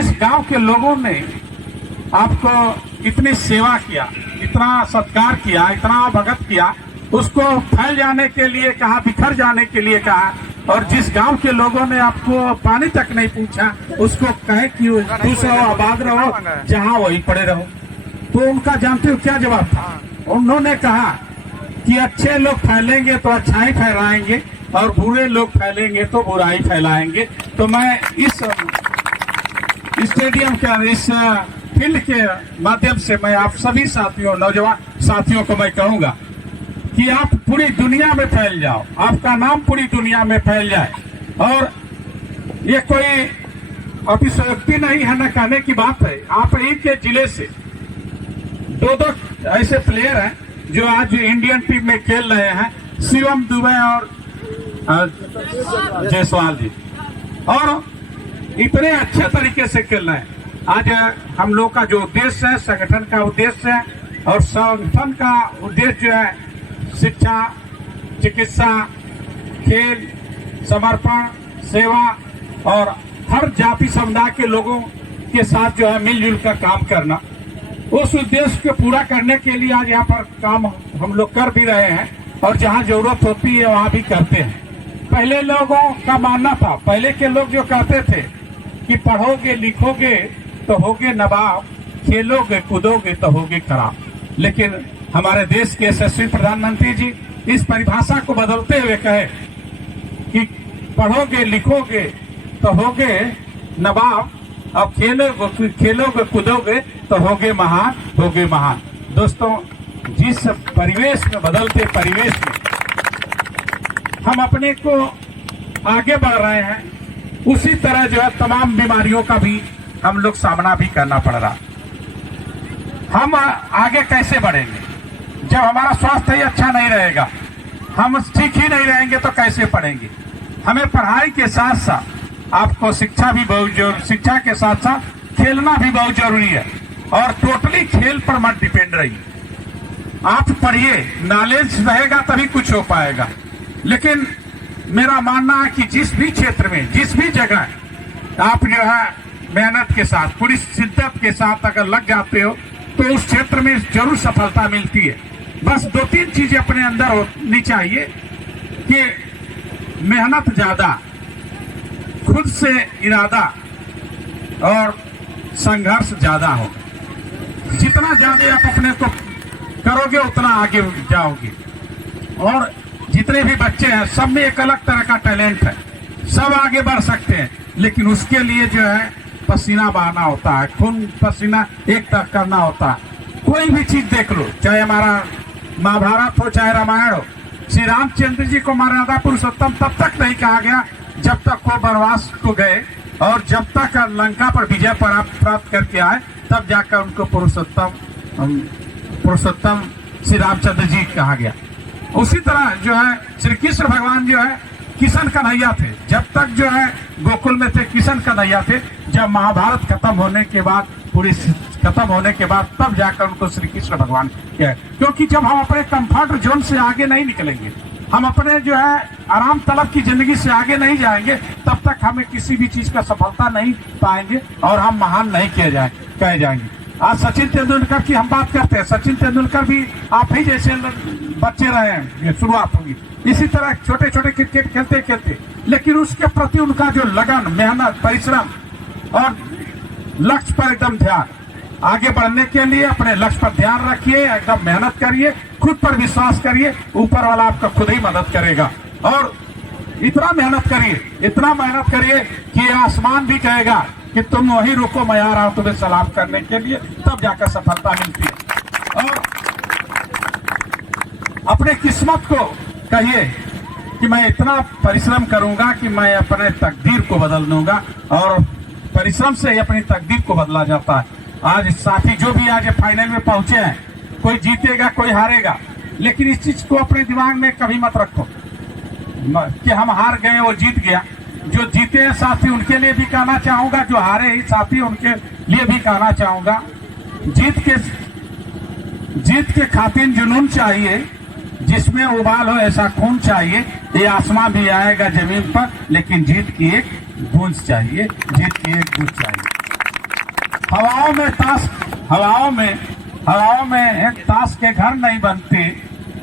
जिस गांव के लोगों ने आपको इतनी सेवा किया, इतना सत्कार किया, इतना भगत किया, उसको फैल जाने के लिए कहा, बिखर जाने के लिए कहा, और जिस गांव के लोगों ने आपको पानी तक नहीं पूछा उसको कहे कि खुश रहो, आबाद रहो, जहां वहीं पड़े रहो। तो उनका जानते हो क्या जवाब था? उन्होंने कहा कि अच्छे लोग फैलेंगे तो अच्छाई फैलाएंगे और बुरे लोग फैलेंगे तो बुराई फैलाएंगे। तो मैं इस स्टेडियम के, इस फील्ड के माध्यम से मैं आप सभी साथियों, नौजवान साथियों को मैं कहूंगा कि आप पूरी दुनिया में फैल जाओ, आपका नाम पूरी दुनिया में फैल जाए। और ये कोई अतिशयोक्ति नहीं है, न कहने की बात है। आप ही के जिले से दो ऐसे प्लेयर हैं जो आज इंडियन टीम में खेल रहे हैं, शिवम दुबे और जायसवाल जी, और इतने अच्छे तरीके से खेल रहे हैं। आज हम लोग का जो उद्देश्य है, संगठन का उद्देश्य है, और संगठन का उद्देश्य जो है शिक्षा, चिकित्सा, खेल, समर्पण, सेवा और हर जाति समुदाय के लोगों के साथ जो है मिलजुल कर काम करना, उस उद्देश्य को पूरा करने के लिए आज यहाँ पर काम हम लोग कर भी रहे हैं, और जहाँ जरूरत होती है वहाँ भी करते हैं। पहले लोगों का मानना था, पहले के लोग जो कहते थे कि पढ़ोगे लिखोगे तो होगे नवाब, खेलोगे कूदोगे तो होगे खराब। लेकिन हमारे देश के यशस्वी प्रधानमंत्री जी इस परिभाषा को बदलते हुए कहे कि पढ़ोगे लिखोगे तो होगे नवाब, और खेलोगे कूदोगे तो होगे महान, होगे महान। दोस्तों, जिस परिवेश में, बदलते परिवेश में हम अपने को आगे बढ़ रहे हैं, उसी तरह जो है तमाम बीमारियों का भी हम लोग सामना भी करना पड़ रहा। हम आगे कैसे बढ़ेंगे जब हमारा स्वास्थ्य ही अच्छा नहीं रहेगा? हम ठीक ही नहीं रहेंगे तो कैसे पढ़ेंगे? हमें पढ़ाई के साथ साथ आपको शिक्षा भी बहुत जरूरी, शिक्षा के साथ साथ खेलना भी बहुत जरूरी है, और टोटली खेल पर मत डिपेंड रहिए। आप पढ़िए, नॉलेज रहेगा तभी कुछ हो पाएगा। लेकिन मेरा मानना है कि जिस भी क्षेत्र में, जिस भी जगह आप जो है मेहनत के साथ, पूरी शिद्दत के साथ अगर लग जाते हो तो उस क्षेत्र में जरूर सफलता मिलती है। बस 2-3 चीजें अपने अंदर होनी चाहिए कि मेहनत ज्यादा, खुद से इरादा और संघर्ष ज्यादा हो। जितना ज्यादा आप अपने को करोगे उतना आगे जाओगे। और जितने भी बच्चे हैं सब में एक अलग तरह का टैलेंट है, सब आगे बढ़ सकते हैं, लेकिन उसके लिए जो है पसीना बहाना होता है, खून पसीना एक तक करना होता है। कोई भी चीज देख लो, चाहे हमारा महाभारत हो चाहे रामायण हो, श्री रामचंद्र जी को मर्यादा पुरुषोत्तम तब तक नहीं कहा गया जब तक वो वनवास को गए, और जब तक लंका पर विजय प्राप्त करके आए तब जाकर उनको पुरुषोत्तम श्री रामचंद्र जी कहा गया। उसी तरह जो है श्री कृष्ण भगवान जो है किशन कन्हैया थे, जब तक जो है गोकुल में थे किशन कन्हैया थे। जब महाभारत खत्म होने के बाद, पूरी खत्म होने के बाद, तब जाकर उनको श्री कृष्ण भगवान कहे। क्योंकि जब हम अपने कंफर्ट जोन से आगे नहीं निकलेंगे, हम अपने जो है आराम तलब की जिंदगी से आगे नहीं जाएंगे, तब तक हमें किसी भी चीज का सफलता नहीं पाएंगे और हम महान नहीं कहे जाएंगे। आज सचिन तेंदुलकर की हम बात करते हैं, सचिन तेंदुलकर भी आप ही जैसे बच्चे रहे हैं, शुरुआत होगी इसी तरह छोटे छोटे क्रिकेट खेलते खेलते, लेकिन उसके प्रति उनका जो लगन, मेहनत, परिश्रम और लक्ष्य पर एकदम ध्यान, आगे बढ़ने के लिए अपने लक्ष्य पर ध्यान रखिए, एकदम मेहनत करिए, खुद पर विश्वास करिए, ऊपर वाला आपका खुद ही मदद करेगा। और इतना मेहनत करिए कि आसमान भी कहेगा कि तुम वहीं रुको, मैं आ रहा हूं तुम्हें सलाम करने के लिए, तब जाकर सफलता मिलती है। और अपने किस्मत को कहिए कि मैं इतना परिश्रम करूंगा कि मैं अपने तकदीर को बदल दूंगा, और परिश्रम से ही अपनी तकदीर को बदला जाता है। आज साथी जो भी आज फाइनल में पहुंचे हैं, कोई जीतेगा कोई हारेगा, लेकिन इस चीज को अपने दिमाग में कभी मत रखो कि हम हार गए वो जीत गया। जो जीते हैं साथी उनके लिए भी कहना चाहूंगा, जो हारे ही साथी उनके लिए भी कहना चाहूंगा, जीत के खातिर जुनून चाहिए, जिसमें उबाल हो ऐसा खून चाहिए। ये आसमां भी आएगा जमीन पर, लेकिन जीत की एक गूंज चाहिए, जीत की एक गूंज चाहिए। हवाओं में एक ताश के घर नहीं बनते,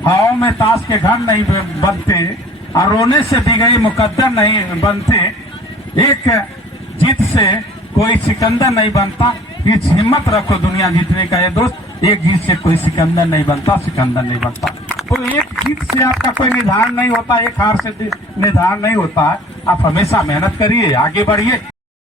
हवाओं में ताश के घर नहीं बनते, और रोने से दी गई मुकद्दर नहीं बनते। एक जीत से कोई सिकंदर नहीं बनता। इस हिम्मत रखो दुनिया जीतने का ये दोस्त। एक जीत से कोई सिकंदर नहीं बनता, सिकंदर नहीं बनता। तो एक जीत से आपका कोई निर्धारण नहीं होता, एक हार से निर्धारण नहीं होता। आप हमेशा मेहनत करिए, आगे बढ़िए।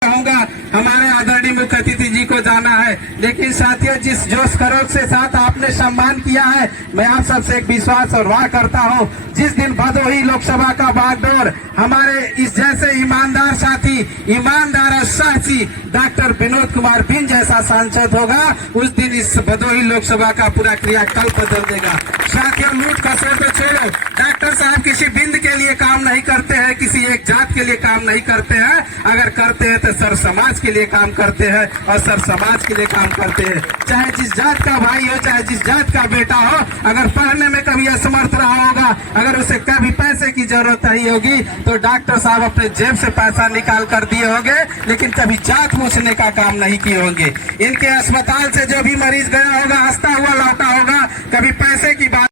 कहूँगा हमारे आदरणीय मुख्य अतिथि जी को जाना है, लेकिन साथियों जिस जोश खरोश से साथ आपने सम्मान किया है, मैं आप सबसे एक विश्वास और वार करता हूँ, जिस दिन भदोही लोकसभा का बागडोर हमारे इस जैसे ईमानदार साथी, ईमानदार और साहसी डॉक्टर विनोद कुमार बिन जैसा सांसद होगा, उस दिन इस भदोही लोकसभा का पूरा क्रियाकल्प बदल देगा। साथियों लूट खसोट तो छोड़ो, डॉक्टर साहब किसी बिंद के लिए काम नहीं करते हैं, किसी एक जात के लिए काम नहीं करते हैं। अगर करते हैं तो सर समाज के लिए काम करते हैं, और सर समाज के लिए काम करते हैं। चाहे जिस जात का भाई हो, चाहे जिस जात का बेटा हो, अगर पढ़ने में कभी असमर्थ रहा होगा, अगर उसे कभी पैसे की जरूरत नहीं होगी, तो डॉक्टर साहब अपने जेब से पैसा निकाल कर दिए होंगे, लेकिन कभी जात पूछने का काम नहीं किए होंगे। इनके अस्पताल से जो भी मरीज गया होगा हंसता हुआ लौटा होगा, कभी पैसे की बात